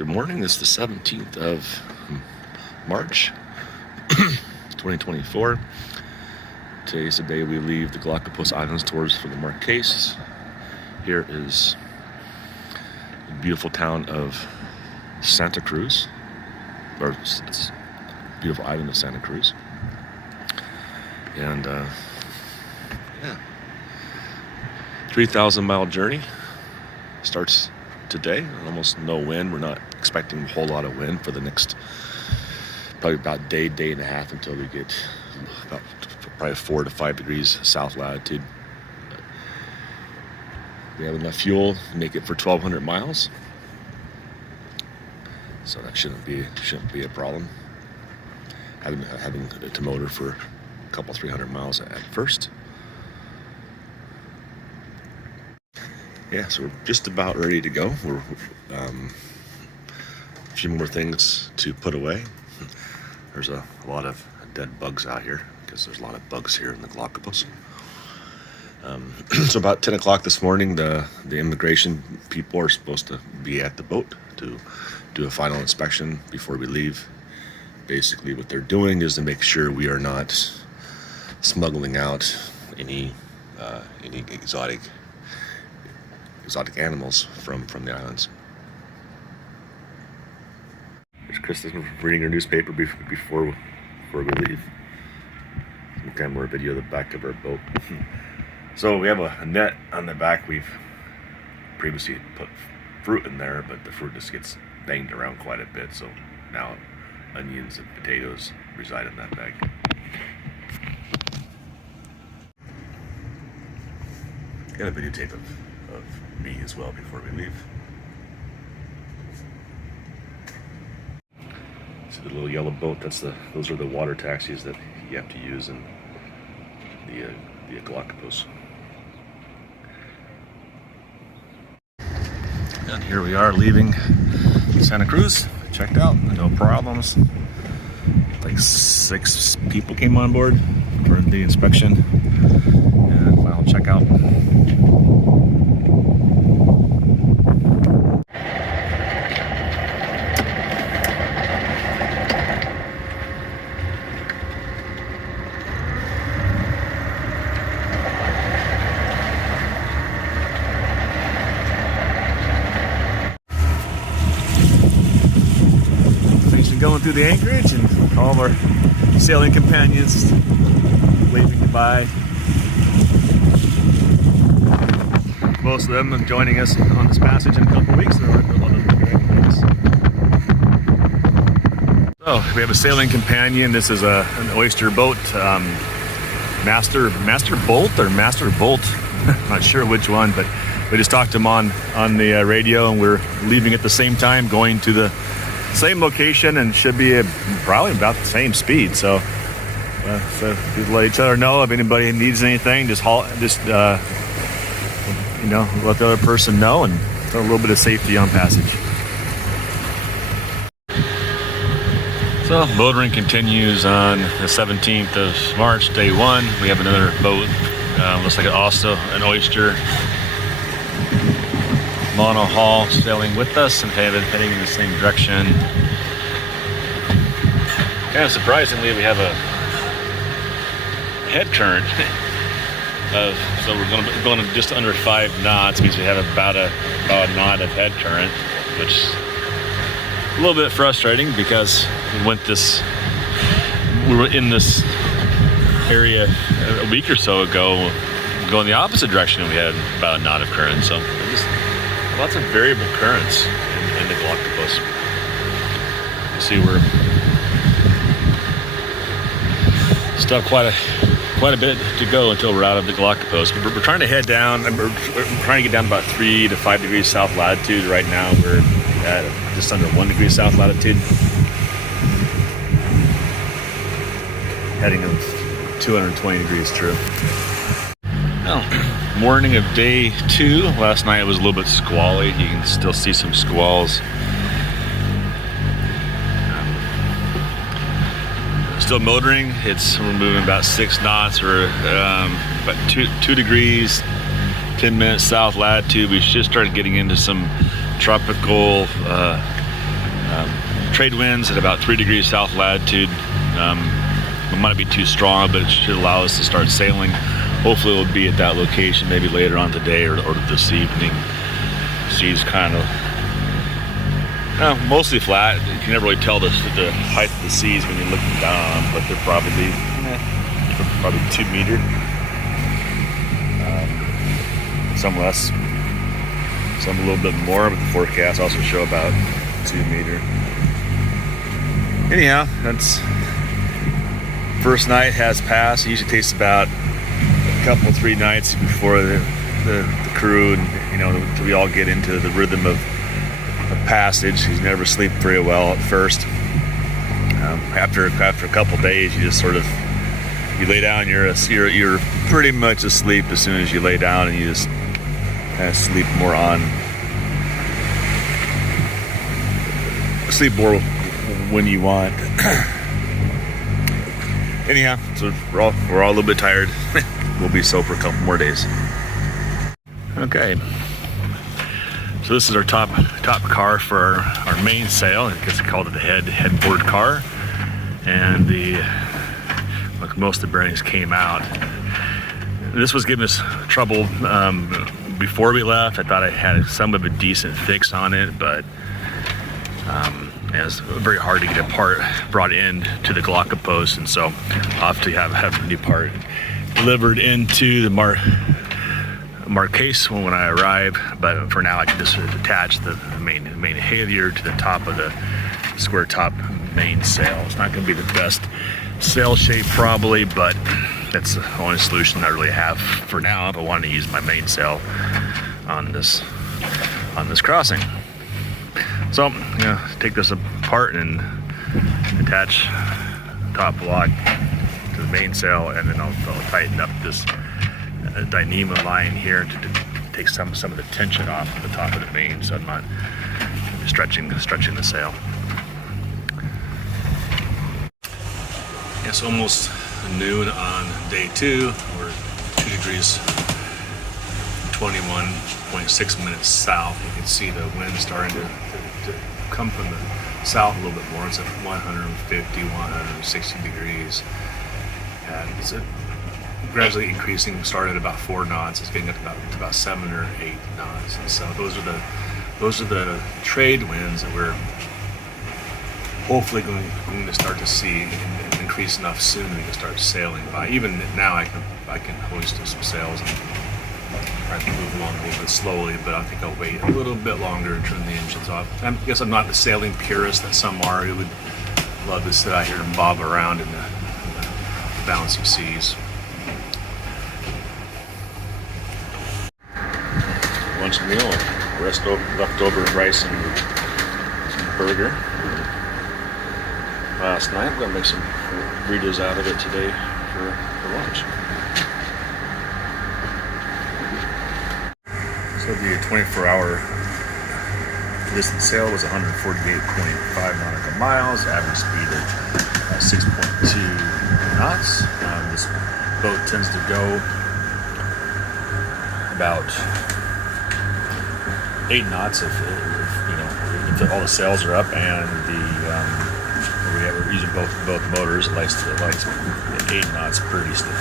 Good morning. It's the 17th of March, 2024. Today's the day we leave the Galapagos Islands towards for the Marquesas. Here is the beautiful town of Santa Cruz, or it's a beautiful island of Santa Cruz. And 3,000 mile journey starts today. Almost no wind. We're not expecting a whole lot of wind for the next probably about day and a half until we get about probably 4 to 5 degrees south latitude. We have enough fuel to make it for 1,200 miles, so that shouldn't be a problem. Having to motor for a couple 300 miles at first. Yeah, so we're just about ready to go. We're a few more things to put away. There's a lot of dead bugs out here because there's a lot of bugs here in the Galapagos. So about 10 o'clock this morning, the immigration people are supposed to be at the boat to do a final inspection before we leave. Basically, what they're doing is to make sure we are not smuggling out any exotic animals from the islands. There's Kristen reading her newspaper before we leave. Some camera video of the back of our boat. So we have a net on the back. We've previously put fruit in there, but the fruit just gets banged around quite a bit. So now onions and potatoes reside in that bag. Got a videotape of me as well before we leave. See the little yellow boat? Those are the water taxis that you have to use in the Galapagos. And here we are leaving Santa Cruz. Checked out, no problems. Like 6 people came on board for the inspection and final checkout. Going through the anchorage and all of our sailing companions waving goodbye. Most of them are joining us on this passage in a couple of weeks. So we have a sailing companion. This is an oyster boat, Master Bolt or Master Volt. Not sure which one, but we just talked to him on the radio, and we're leaving at the same time, going to the same location, and should be probably about the same speed. So just let each other know if anybody needs anything. Just let the other person know, and a little bit of safety on passage. So motoring continues on the 17th of March, day 1. We have another boat. Looks like also an oyster monohull sailing with us and heading in the same direction. Kind of surprisingly, we have a head current so we're going to just under 5 knots. Means we have about a knot of head current, which is a little bit frustrating because we were in this area a week or so ago, going the opposite direction, and we had about a knot of current. So lots of variable currents in the Galapagos. You see, we're still quite a bit to go until we're out of the Galapagos. But we're trying to head down. We're trying to get down to about 3 to 5 degrees south latitude. Right now, we're at just under 1 degree south latitude. Heading of 220 degrees true. Well, morning of day 2. Last night it was a little bit squally. You can still see some squalls. Still motoring. We're moving about 6 knots. We're about 2 degrees, 10 minutes south latitude. We just started getting into some tropical Trade winds at about 3 degrees south latitude. It might be too strong, but it should allow us to start sailing. Hopefully we'll be at that location maybe later on today or this evening. Seas kind of mostly flat. You can never really tell the height of the seas when you're looking down on them, but they're probably 2 meter. Some less, some a little bit more, but the forecast also show about 2 meter. Anyhow, that's first night has passed. It usually takes about a couple, 3 nights before the crew and until we all get into the rhythm of passage. You never sleep very well at first. After a couple days, you just sort of lay down. You're pretty much asleep as soon as you lay down, and you just sleep more when you want. Anyhow, so we're all a little bit tired. We'll be so for a couple more days. Okay. So this is our top car for our mainsail. I guess they called it the headboard car. And most of the bearings came out. This was giving us trouble before we left. I thought I had some of a decent fix on it, but it was very hard to get a part brought in to the Glock post, and so I'll have to have a new part delivered into the mark case when I arrive. But for now, I can just attach the main halyard to the top of the square top mainsail. It's not going to be the best sail shape probably, but that's the only solution I really have for now if I wanted to use my mainsail on this crossing. So I'm gonna take this apart and attach top block to the mainsail, and then I'll tighten up this Dyneema line here to take some of the tension off the top of the main, so I'm not stretching the sail. It's almost noon on day 2. We're 2 degrees 21.6 minutes south. You can see the wind starting to come from the south a little bit more. It's at 150, 160 degrees. And it's gradually increasing. Started at about 4 knots. It's getting up to about 7 or 8 knots. And so those are the trade winds that we're hopefully going to start to see and increase enough soon that we can start sailing by. Even now, I can hoist some sails and try to move along a little bit slowly, but I think I'll wait a little bit longer and turn the engines off. I guess I'm not the sailing purist that some are who would love to sit out here and bob around in the bouncy seas. Lunch meal, leftover rice and burger. Last night, I'm going to make some burritos out of it today for lunch. So the 24-hour distance sail was 148.5 nautical miles, average speed of 6.2 knots. This boat tends to go about 8 knots if all the sails are up and we're using both motors. It likes 8 knots pretty stiff.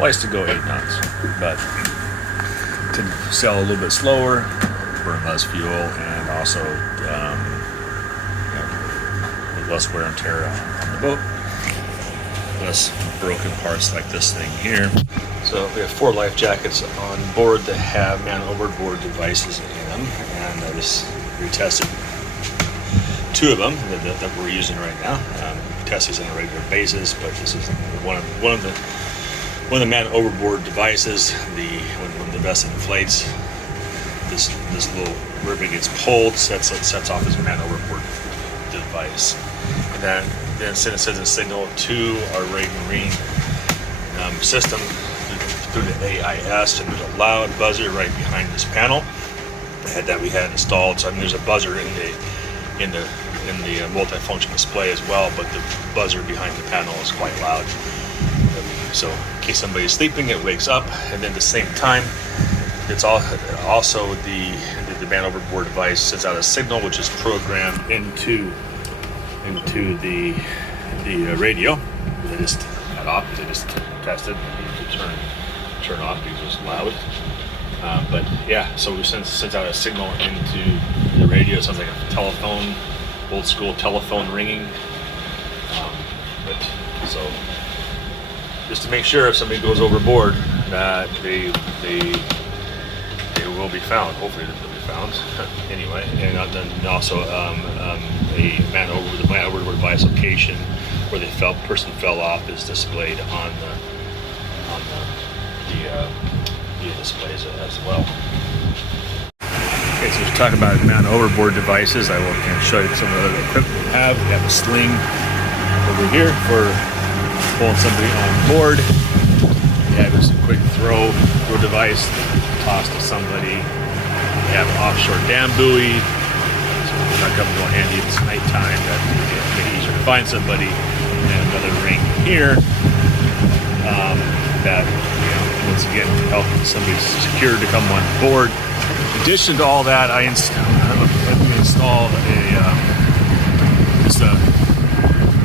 Likes to go 8 knots, but to sail a little bit slower, burn less fuel, and also less wear and tear on the boat, less broken parts like this thing here. So we have 4 life jackets on board that have man overboard devices in them, and I just retested 2 of them that we're using right now. Test these on a regular basis, but this is one of the man overboard devices. When the vessel inflates, this little ribbon gets pulled, sets off this man overboard device, and then sends a signal to our Marine system through the AIS, and there's a loud buzzer right behind this panel that we had installed. So there's a buzzer in the multifunction display as well, but the buzzer behind the panel is quite loud. So in case somebody's sleeping, it wakes up, and then at the same time, it's also the the man overboard device sends out a signal which is programmed into the radio. They just cut off. They just tested. To turn off because it was loud. But yeah, so we sent out a signal into the radio. It sounds like a telephone, old school telephone ringing. So just to make sure if somebody goes overboard that they will be found. Hopefully they'll be found anyway. And then also a man overboard device location where the person fell off is displayed on the displays as well. Okay, so we're talking about man overboard devices. I will kind of show you some of the equipment we have. We have a sling over here for pulling somebody on board. We have this quick throw device tossed to somebody. We have an offshore dam buoy. So it's not coming real handy. It's nighttime. That make it easier to find somebody. And another ring here that once again help somebody secure to come on board. In addition to all that, I installed just a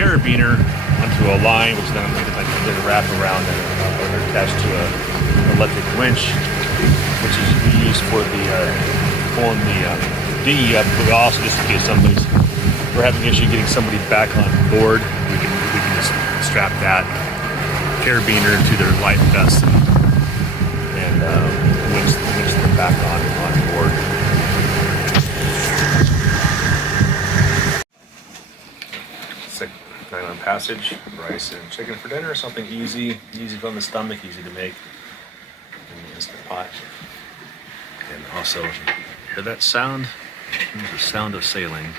carabiner onto a line, which then I did a wrap around and attached to an electric winch, which is used for the pulling the dinghy up. But also, just in case we're having an issue getting somebody back on board, we can just strap that carabiner to their life vest and winch them back on board. Island Passage, rice and chicken for dinner, something easy on the stomach, easy to make in the Instant Pot. And also, hear that sound? The sound of sailing.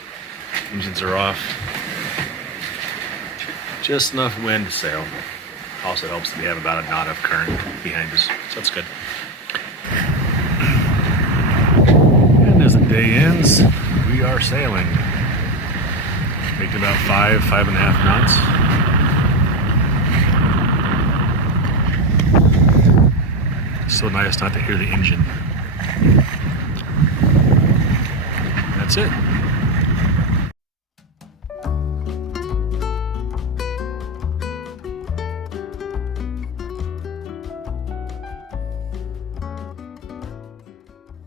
Engines are off. Just enough wind to sail. Also helps that we have about a knot of current behind us, so that's good. And as the day ends, we are sailing. Making about 5.5 knots. So nice not to hear the engine. That's it.